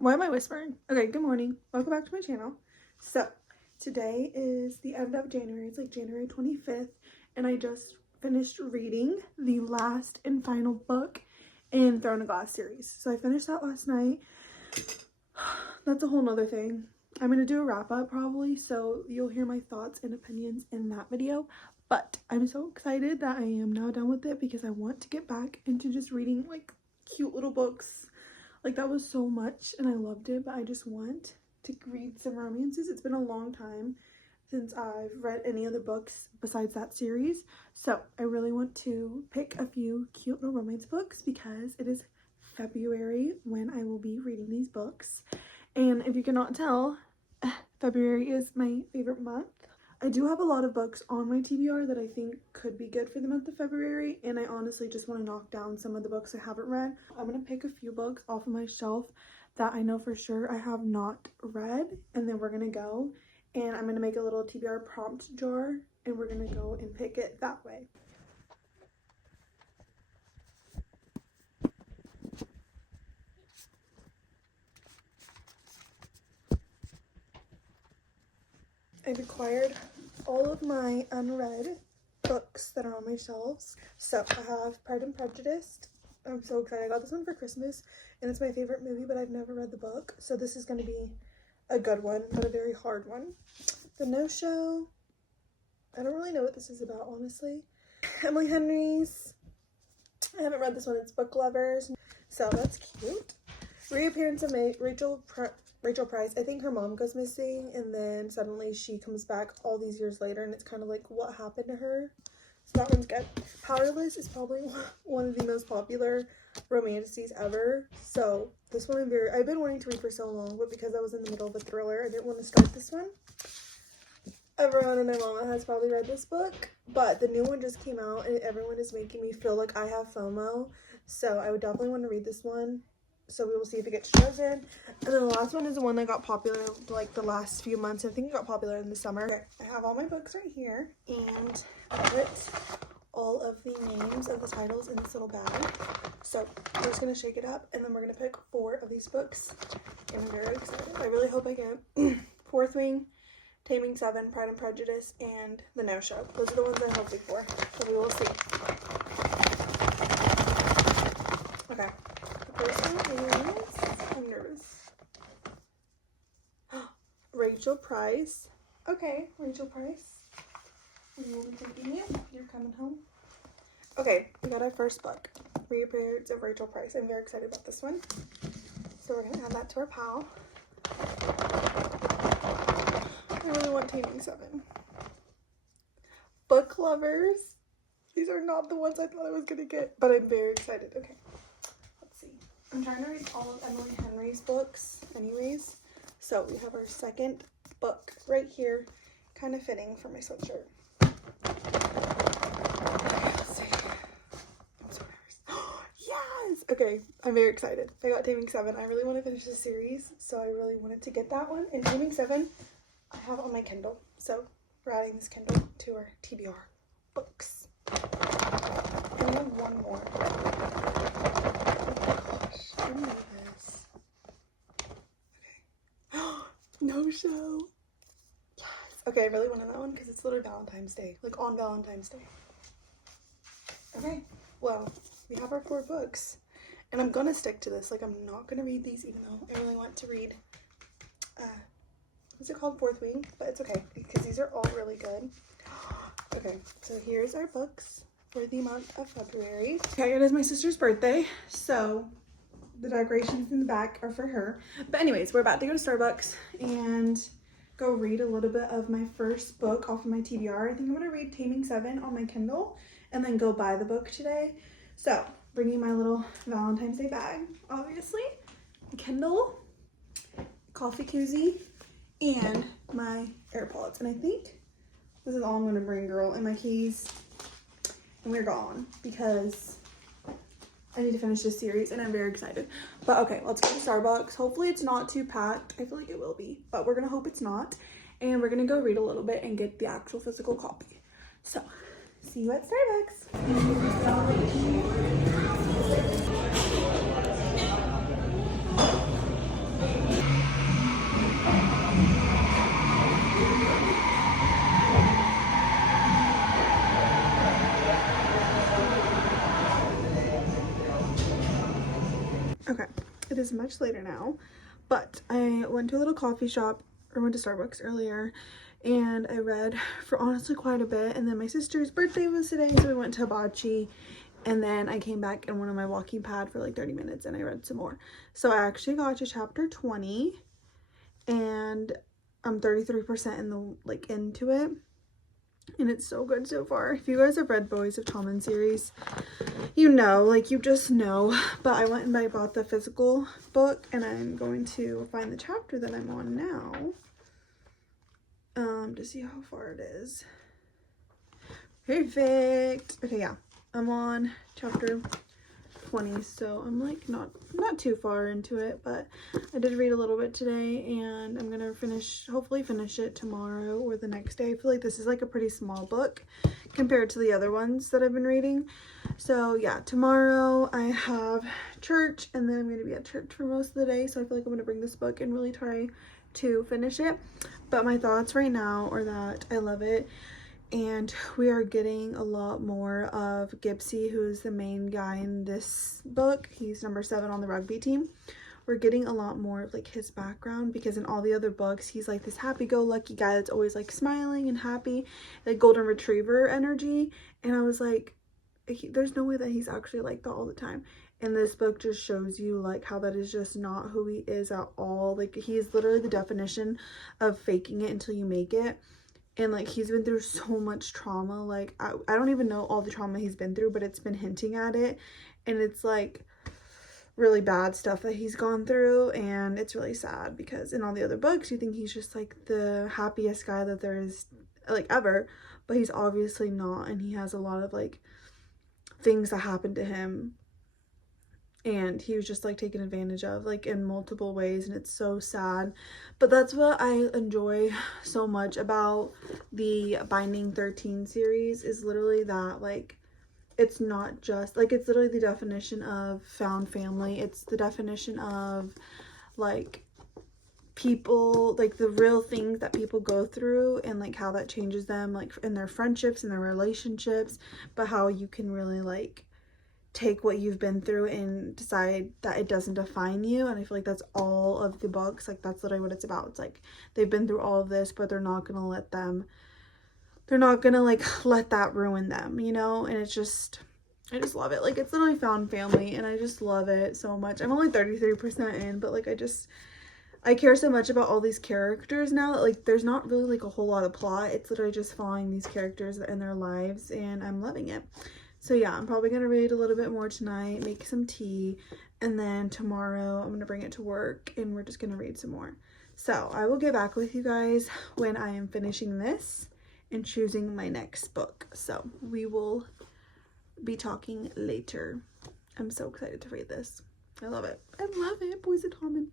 Why am I whispering? Okay, good morning. Welcome back to my channel. So, today is the end of January. It's like January 25th, and I just finished reading the last and final book in Throne of Glass series. So I finished that last night. That's a whole nother thing. I'm going to do a wrap up probably, so you'll hear my thoughts and opinions in that video. But I'm so excited that I am now done with it because I want to get back into just reading like cute little books. Like, that was so much and I loved it, but I just want to read some romances. It's been a long time since I've read any other books besides that series, so I really want to pick a few cute little romance books because it is February when I will be reading these books. And if you cannot tell, February is my favorite month. I do have a lot of books on my TBR that I think could be good for the month of February, and I honestly just want to knock down some of the books I haven't read. I'm going to pick a few books off of my shelf that I know for sure I have not read, and then we're going to go, and I'm going to make a little TBR prompt jar, and we're going to go and pick it that way. I've acquired all of my unread books that are on my shelves. So I have Pride and Prejudice. I'm so excited. I got this one for Christmas and it's my favorite movie, but I've never read the book. So this is going to be a good one, but a very hard one. The No-Show. I don't really know what this is about, honestly. Emily Henry's. I haven't read this one. It's Book Lovers. So that's cute. Reappearance of Rachel Price. I think her mom goes missing and then suddenly she comes back all these years later and it's kind of like what happened to her. So that one's good. Powerless is probably one of the most popular romances ever. So this one I've been wanting to read for so long, but because I was in the middle of a thriller, I didn't want to start this one. Everyone and my mama has probably read this book, but the new one just came out and everyone is making me feel like I have FOMO. So I would definitely want to read this one. So we will see if it gets chosen. And then the last one is the one that got popular like the last few months. I think it got popular in the summer. Okay, I have all my books right here. And I put all of the names of the titles in this little bag. So we're just going to shake it up. And then we're going to pick 4 of these books. And I'm very excited. I really hope I get Fourth Wing, Taming 7, Pride and Prejudice, and The No-Show. Those are the ones I'm hoping for. So we will see. Okay. I'm nervous. Rachel Price. Okay, Rachel Price. We will be thanking you. You're coming home. Okay, we got our first book. Reappearance of Rachel Price. I'm very excited about this one. So we're gonna add that to our pile. I really want Taming 7. Book Lovers. These are not the ones I thought I was gonna get, but I'm very excited. Okay. I'm trying to read all of Emily Henry's books anyways. So we have our second book right here. Kind of fitting for my sweatshirt. Okay, let's see. I'm so nervous. Yes! Okay, I'm very excited. I got Taming 7. I really want to finish the series, so I really wanted to get that one. And Taming 7, I have on my Kindle. So we're adding this Kindle to our TBR books. And we have one more. I'm nervous. Okay. No-Show. Yes. Okay, I really wanted that one because it's literally Valentine's Day. Like on Valentine's Day. Okay. Well, we have our 4 books. And I'm gonna stick to this. Like, I'm not gonna read these even though I really want to read what's it called? Fourth Wing. But it's okay because these are all really good. Okay, so here's our books for the month of February. Okay, it is my sister's birthday, so the decorations in the back are for her. But anyways, we're about to go to Starbucks and go read a little bit of my first book off of my TBR. I think I'm going to read Taming 7 on my Kindle and then go buy the book today. So, bringing my little Valentine's Day bag, obviously. Kindle, coffee koozie, and my AirPods. And I think this is all I'm going to bring, girl, and my keys. And we're gone because I need to finish this series and I'm very excited. But okay, let's go to Starbucks. Hopefully it's not too packed. I feel like it will be, but we're gonna hope it's not. And we're gonna go read a little bit and get the actual physical copy. So, see you at Starbucks. Okay, it is much later now, but I went to a little coffee shop, or went to Starbucks earlier, and I read for honestly quite a bit, and then my sister's birthday was today, so we went to hibachi, and then I came back and went on my walking pad for like 30 minutes, and I read some more. So I actually got to chapter 20, and I'm 33% in the, like, into it, and it's so good so far. If you guys have read Boys of Tommen series, you know, like, you just know. But I went and I bought the physical book, and I'm going to find the chapter that I'm on now, to see how far it is. Perfect. Okay, yeah, I'm on chapter 20, so I'm like not too far into it, but I did read a little bit today, and I'm gonna hopefully finish it tomorrow or the next day. I feel like this is like a pretty small book compared to the other ones that I've been reading. So yeah, tomorrow I have church, and then I'm gonna be at church for most of the day, so I feel like I'm gonna bring this book and really try to finish it. But my thoughts right now are that I love it, and we are getting a lot more of Gipsy, who's the main guy in this book. He's number 7 on the rugby team. We're getting a lot more of like his background, because in all the other books he's like this happy-go-lucky guy that's always like smiling and happy, like golden retriever energy, and I was like, there's no way that he's actually like that all the time. And this book just shows you like how that is just not who he is at all. Like, he is literally the definition of faking it until you make it. And like, he's been through so much trauma. Like, I don't even know all the trauma he's been through, but it's been hinting at it, and it's like really bad stuff that he's gone through, and it's really sad, because in all the other books you think he's just like the happiest guy that there is like ever, but he's obviously not, and he has a lot of like things that happened to him, and he was just like taken advantage of like in multiple ways, and it's so sad. But that's what I enjoy so much about the Binding 13 series, is literally that like it's not just like, it's literally the definition of found family. It's the definition of like people, like the real things that people go through, and like how that changes them, like in their friendships and their relationships, but how you can really like take what you've been through and decide that it doesn't define you. And I feel like that's all of the books. Like, that's literally what it's about. It's like they've been through all of this, but they're not gonna let that ruin them, you know? And it's just, I just love it. Like, it's literally found family, and I just love it so much. I'm only 33% in, but like, I care so much about all these characters now that like there's not really like a whole lot of plot. It's literally just following these characters in their lives, and I'm loving it. So yeah, I'm probably gonna read a little bit more tonight, make some tea, and then tomorrow I'm gonna bring it to work, and we're just gonna read some more. So I will get back with you guys when I am finishing this and choosing my next book. So we will be talking later. I'm so excited to read this. I love it. I love it. Boys of Tommen.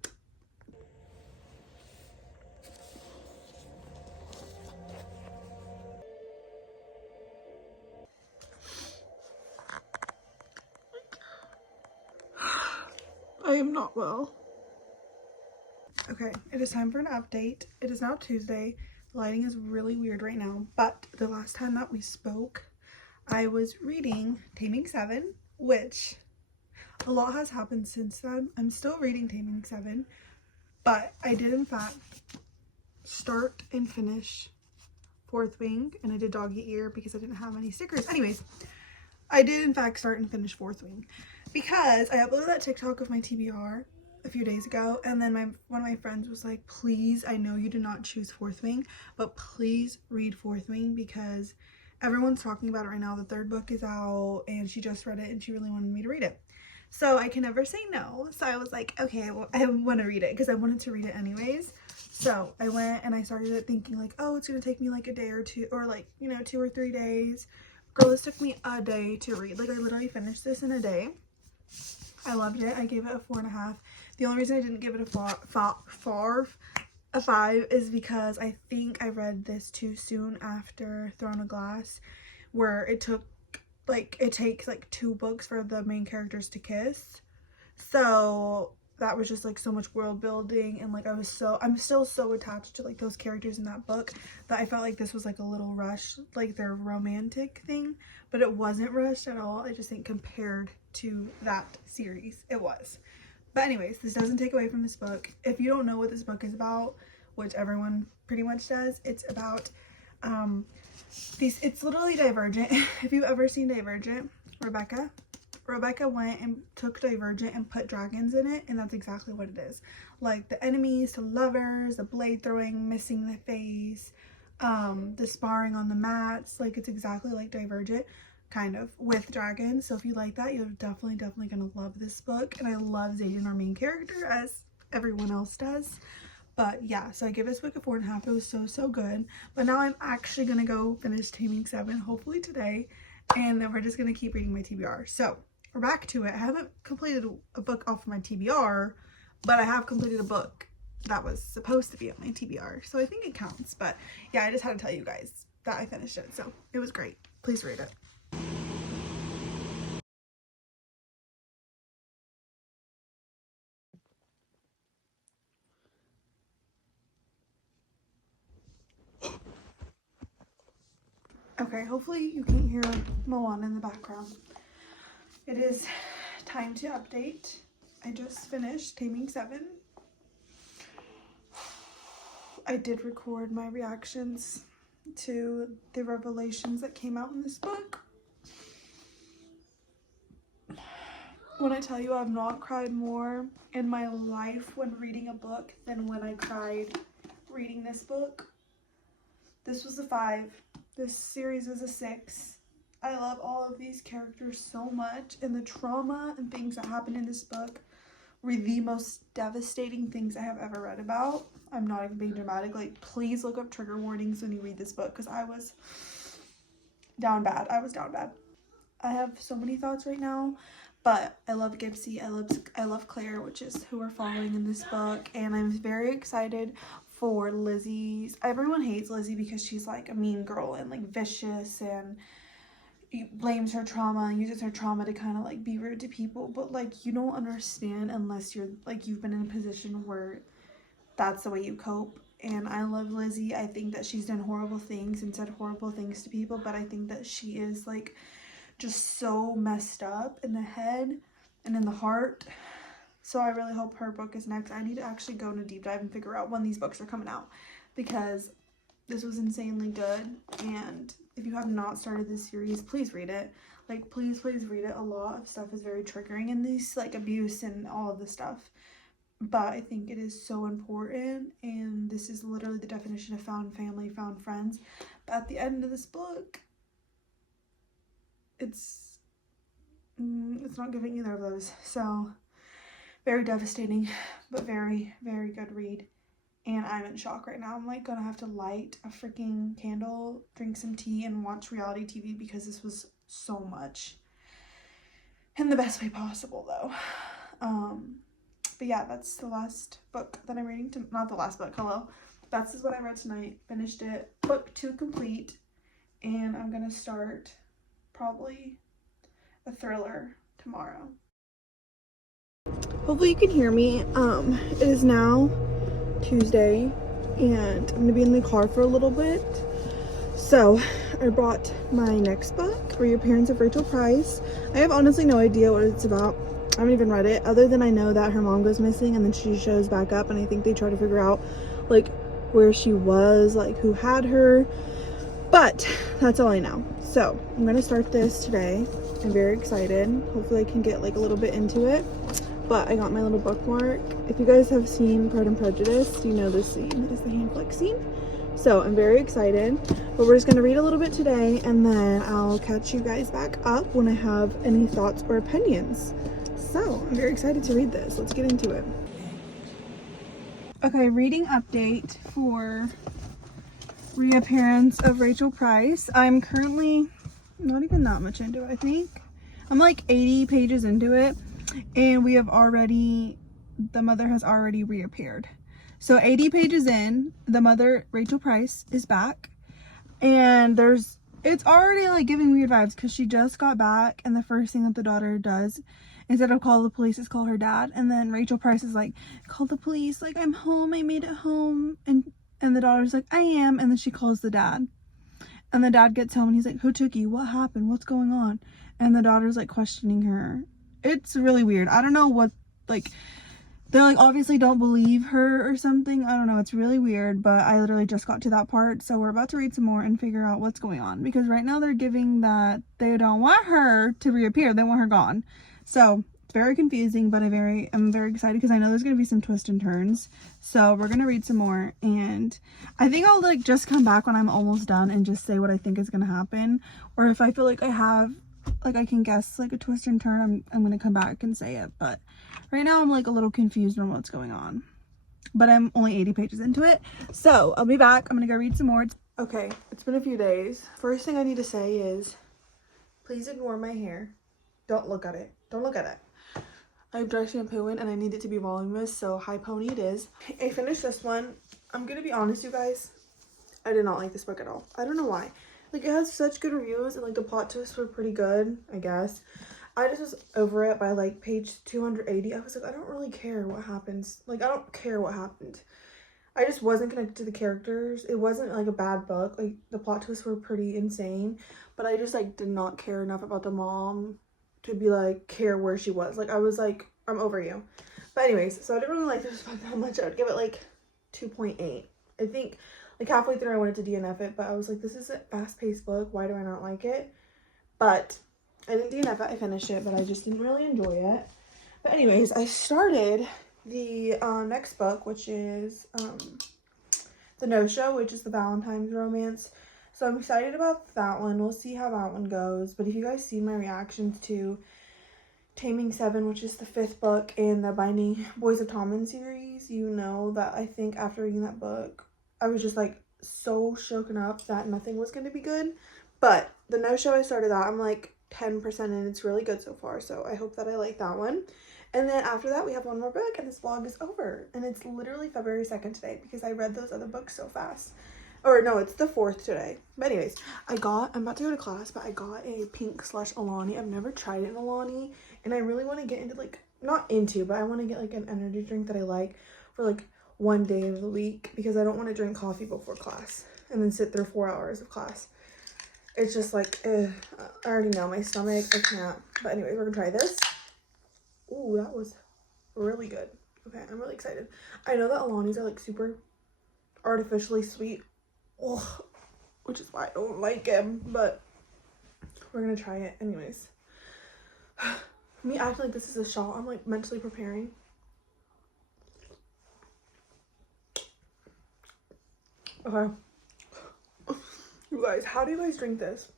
I am not well. Okay, it is time for an update. It is now Tuesday. The lighting is really weird right now, but the last time that we spoke, I was reading Taming 7, which a lot has happened since then. I'm still reading Taming 7, but I did in fact start and finish Fourth Wing, and I did Doggy Ear because I didn't have any stickers. Anyways, I did in fact start and finish Fourth Wing because I uploaded that TikTok of my TBR a few days ago, and then one of my friends was like, please, I know you did not choose Fourth Wing, but please read Fourth Wing because everyone's talking about it right now. The 3rd book is out, and she just read it, and she really wanted me to read it. So I can never say no. So I was like, okay, well, I want to read it because I wanted to read it anyways. So I went and I started it thinking like, oh, it's going to take me like a day or two, or like, you know, 2 or 3 days. Girl, this took me a day to read. Like, I literally finished this in a day. I loved it. I gave it a 4.5. The only reason I didn't give it a 5 is because I think I read this too soon after Throne of Glass, where it takes like 2 books for the main characters to kiss. So that was just like so much world building, and like I'm still so attached to like those characters in that book that I felt like this was like a little rushed, like their romantic thing, but it wasn't rushed at all. I just think compared to that series it was. But anyways, this doesn't take away from this book. If you don't know what this book is about, which everyone pretty much does, it's about it's literally Divergent. If you've ever seen Divergent, Rebecca went and took Divergent and put dragons in it, and that's exactly what it is. Like the enemies to lovers, the blade throwing, missing the face, the sparring on the mats. Like it's exactly like Divergent, kind of, with dragons. So if you like that, you're definitely gonna love this book. And I love Zayden, our main character, as everyone else does. But yeah, so I give this book a 4.5. It was so good. But now I'm actually gonna go finish Taming 7, hopefully today, and then we're just gonna keep reading my TBR. So we're back to it. I haven't completed a book off my TBR, but I have completed a book that was supposed to be on my TBR, so I think it counts. But yeah, I just had to tell you guys that I finished it, so it was great. Please read it. Okay, hopefully you can't hear Moana in the background. It is time to update. I just finished Taming 7. I did record my reactions to the revelations that came out in this book. When I tell you I've not cried more in my life when reading a book than when I cried reading this book. This was a 5. This series was a 6. I love all of these characters so much, and the trauma and things that happened in this book were the most devastating things I have ever read about. I'm not even being dramatic. Like, please look up trigger warnings when you read this book, because I was down bad. I have so many thoughts right now, but I love Gibbsy. I love Claire, which is who we're following in this book, and I'm very excited for Lizzie's. Everyone hates Lizzie because she's like a mean girl and like vicious and blames her trauma and uses her trauma to kind of like be rude to people, but like you don't understand unless you're like you've been in a position where that's the way you cope. And I love Lizzie. I think that she's done horrible things and said horrible things to people, but I think that she is like just so messed up in the head and in the heart. So I really hope her book is next. I need to actually go in a deep dive and figure out when these books are coming out, because this was insanely good. And if you have not started this series, please read it. Like, please read it. A lot of stuff is very triggering in these, like abuse and all of this stuff, but I think it is so important, and this is literally the definition of found family, found friends. But at the end of this book, it's not giving either of those. So very devastating, but very good read. And I'm in shock right now. I'm like gonna have to light a freaking candle, drink some tea, and watch reality TV, because this was so much, in the best way possible though. But yeah, that's the last book that I'm reading. Not the last book, hello. That's what I read tonight. Finished it. Book 2 complete. And I'm gonna start probably a thriller tomorrow. Hopefully you can hear me. It is now Tuesday, and I'm gonna be in the car for a little bit. So I brought my next book, Reappearance of Rachel Price. I have honestly no idea what it's about. I haven't even read it, other than I know that her mom goes missing and then she shows back up, and I think they try to figure out like where she was, like who had her, but that's all I know. So I'm gonna start this today. I'm very excited. Hopefully I can get like a little bit into it. But I got my little bookmark. If you guys have seen Pride and Prejudice, you know this scene is the hand flick scene. So I'm very excited. But we're just gonna read a little bit today, and then I'll catch you guys back up when I have any thoughts or opinions. So I'm very excited to read this. Let's get into it. Okay, reading update for Reappearance of Rachel Price. I'm currently not even that much into it, I think. I'm like 80 pages into it. And we have already, the mother has already reappeared. So 80 pages in, the mother, Rachel Price, is back. And it's already like giving weird vibes, because she just got back, and the first thing that the daughter does, instead of call the police, is call her dad. And then Rachel Price is like, call the police, like I'm home, I made it home. And the daughter's like, I am. And then she calls the dad. And the dad gets home and he's like, who took you? What happened? What's going on? And the daughter's like questioning her. It's really weird. I don't know what, like, they like obviously don't believe her or something. I don't know, it's really weird, but I literally just got to that part, so we're about to read some more and figure out what's going on, because right now they're giving that they don't want her to reappear, they want her gone. So it's very confusing, but I'm very excited because I know there's gonna be some twists and turns. So we're gonna read some more, and I think I'll like just come back when I'm almost done and just say what I think is gonna happen, or if I feel like I can guess like a twist and turn, I'm gonna come back and say it. But right now I'm like a little confused on what's going on, but I'm only 80 pages into it, so I'll be back. I'm gonna go read some more. Okay, it's been a few days. First thing I need to say is please ignore my hair. Don't look at it. Don't look at it. I have dry shampoo in and I need it to be voluminous, so high pony it is. I finished this one. I'm gonna be honest, you guys, I did not like this book at all. I don't know why. Like, it has such good reviews and like the plot twists were pretty good, I guess. I just was over it by like page 280. I was like, I don't really care what happens. Like, I don't care what happened. I just wasn't connected to the characters. It wasn't like a bad book. Like, the plot twists were pretty insane, but I just like did not care enough about the mom to be like care where she was. Like, I was like, I'm over you. But anyways, so I didn't really like this book that much. I would give it like 2.8. I think like halfway through I wanted to DNF it, but I was like, this is a fast-paced book. Why do I not like it? But I didn't DNF it. I finished it, but I just didn't really enjoy it. But anyways, I started the next book, which is The No-Show, which is the Valentine's romance. So I'm excited about that one. We'll see how that one goes. But if you guys see my reactions to Taming 7, which is the 5th book in the Binding Boys of Tommen series, you know that I think after reading that book, I was just like so shaken up that nothing was going to be good. But The No-Show, I started that. I'm like 10% in. It's really good so far, so I hope that I like that one. And then after that, we have one more book, and this vlog is over. And it's literally February 2nd today because I read those other books so fast. Or no, it's the 4th today. But anyways, I'm about to go to class, but I got a pink slush Alani. I've never tried it in Alani, and I really want to get into like, not into, but I want to get like an energy drink that I like for like one day of the week, because I don't want to drink coffee before class and then sit through 4 hours of class. It's just like, I already know my stomach, I can't. But anyways, we're gonna try this. Ooh, that was really good. Okay, I'm really excited. I know that Alani's are like super artificially sweet. Ugh, which is why I don't like them, but we're gonna try it anyways. Me acting like this is a shot, I'm like mentally preparing. Okay. You guys, how do you guys drink this?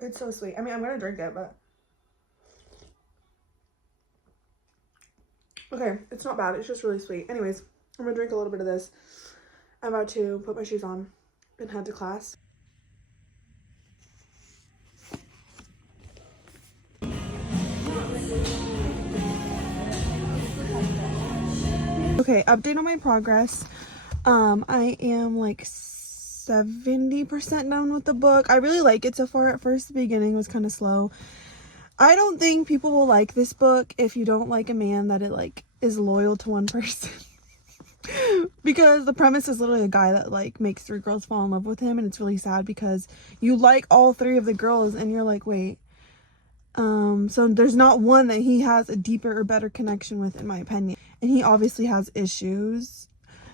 It's so sweet. I mean, I'm gonna drink it, but okay, it's not bad. It's just really sweet. Anyways, I'm gonna drink a little bit of this. I'm about to put my shoes on and head to class. Okay, update on my progress. I am like 70% done with the book. I really like it so far. At first, the beginning was kind of slow. I don't think people will like this book if you don't like a man that it like is loyal to one person. Because the premise is literally a guy that like makes 3 girls fall in love with him, and it's really sad because you like all 3 of the girls and you're like, wait, so there's not one that he has a deeper or better connection with, in my opinion, and he obviously has issues.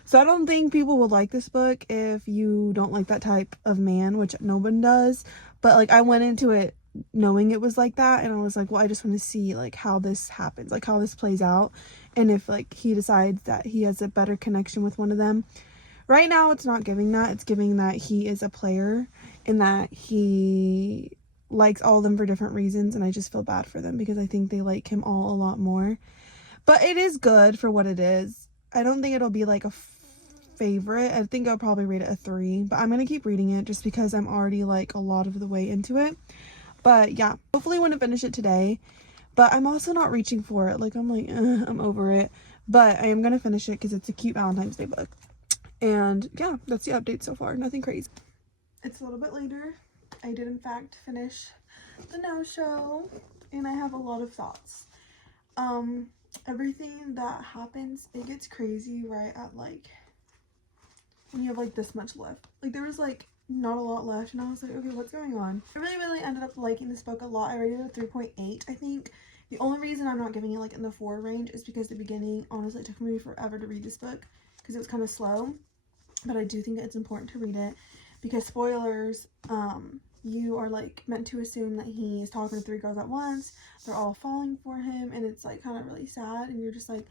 So I don't think people would like this book if you don't like that type of man, which no one does. But like, I went into it knowing it was like that, and I was like, well, I just want to see like how this happens, like how this plays out, and if like he decides that he has a better connection with one of them. Right now it's not giving that. It's giving that he is a player and that he likes all of them for different reasons, and I just feel bad for them because I think they like him all a lot more. But it is good for what it is. I don't think it'll be like a favorite. I think I'll probably rate it a 3, but I'm gonna keep reading it just because I'm already like a lot of the way into it. But yeah, hopefully I want to finish it today, but I'm also not reaching for it. Like, I'm like, I'm over it, but I am gonna finish it because it's a cute Valentine's Day book. And yeah, that's the update so far. Nothing crazy. It's a little bit later. I did in fact finish the No-Show, and I have a lot of thoughts. Everything that happens, it gets crazy right at like when you have like this much left. Like, there was like not a lot left, and I was like, okay, what's going on? I really ended up liking this book a lot. I rated it a 3.8, I think, The only reason I'm not giving it like in the 4 range is because the beginning, honestly, it took me forever to read this book because it was kind of slow. But I do think it's important to read it because spoilers, you are like meant to assume that he's talking to 3 girls at once. They're all falling for him, and it's like kind of really sad. And you're just like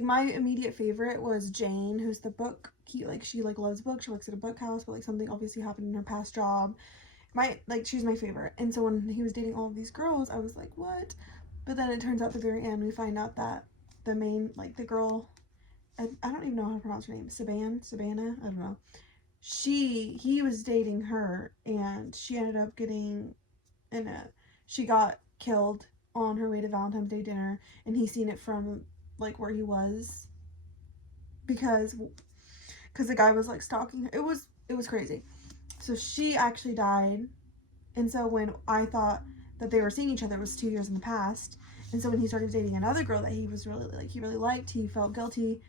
my immediate favorite was Jane, who's the book. She like loves books. She works at a book house, but like something obviously happened in her past job. She's my favorite. And so when he was dating all of these girls, I was like, what? But then it turns out at the very end, we find out that the main, like the girl, I don't even know how to pronounce her name, Savannah, I don't know. He was dating her, and she ended up she got killed on her way to Valentine's Day dinner, and he seen it from like where he was because the guy was like stalking her. It was crazy. So she actually died, and so when I thought that they were seeing each other, it was 2 years in the past. And so when he started dating another girl that he really liked, he felt guilty,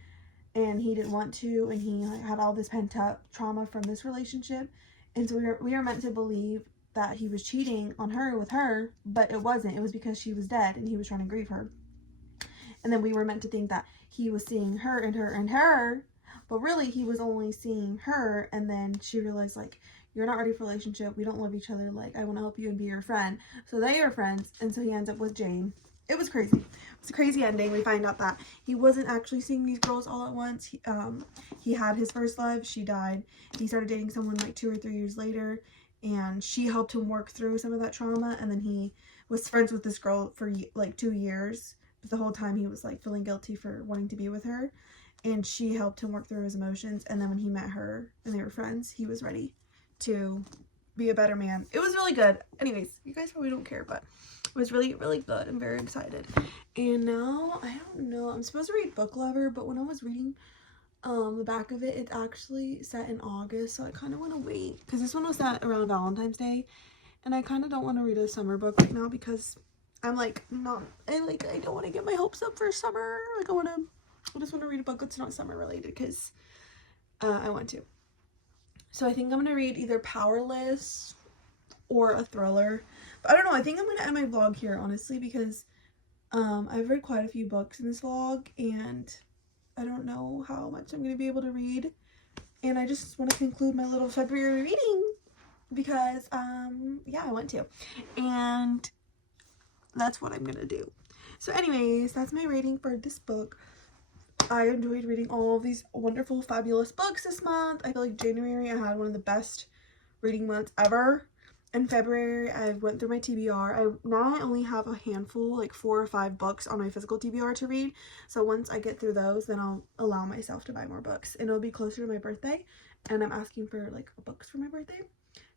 and he didn't want to, and he had all this pent up trauma from this relationship. And so we are meant to believe that he was cheating on her with her, but it wasn't. It was because she was dead and he was trying to grieve her. And then we were meant to think that he was seeing her and her and her, but really he was only seeing her. And then she realized, like, you're not ready for a relationship, we don't love each other, like, I want to help you and be your friend. So they are friends, and so he ends up with Jane. It was crazy. It was a crazy ending. We find out that he wasn't actually seeing these girls all at once. He had his first love. She died. He started dating someone like 2 or 3 years later, and she helped him work through some of that trauma. And then he was friends with this girl for like 2 years, but the whole time he was like feeling guilty for wanting to be with her, and she helped him work through his emotions. And then when he met her and they were friends, he was ready to be a better man. It was really good. Anyways, you guys probably don't care, but it was really, really good. I'm very excited. And now, I don't know, I'm supposed to read Book Lover, but when I was reading the back of it, it's actually set in August, so I kind of want to wait, because this one was set around Valentine's Day, and I kind of don't want to read a summer book right now because I'm like, I don't want to get my hopes up for summer. Like, I just want to read a book that's not summer related because I want to. So I think I'm going to read either Powerless or a thriller. But I don't know, I think I'm going to end my vlog here, honestly, because I've read quite a few books in this vlog, and I don't know how much I'm going to be able to read. And I just want to conclude my little February reading because, yeah, I want to. And that's what I'm going to do. So anyways, that's my rating for this book. I enjoyed reading all of these wonderful, fabulous books this month. I feel like January I had one of the best reading months ever. In February, I went through my TBR. Now I only have a handful, like 4 or 5 books on my physical TBR to read. So once I get through those, then I'll allow myself to buy more books. And it'll be closer to my birthday. And I'm asking for like books for my birthday.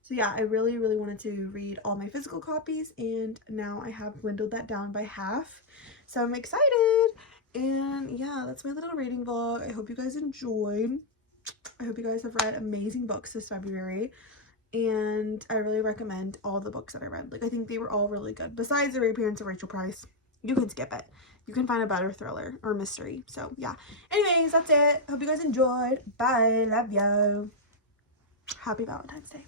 So yeah, I really, really wanted to read all my physical copies. And now I have dwindled that down by half. So I'm excited. And yeah, that's my little reading vlog. I hope you guys enjoyed. I hope you guys have read amazing books this February. And I really recommend all the books that I read. Like, I think they were all really good. Besides The Reappearance of Rachel Price, you can skip it. You can find a better thriller or mystery. So yeah. Anyways, that's it. Hope you guys enjoyed. Bye. Love you. Happy Valentine's Day.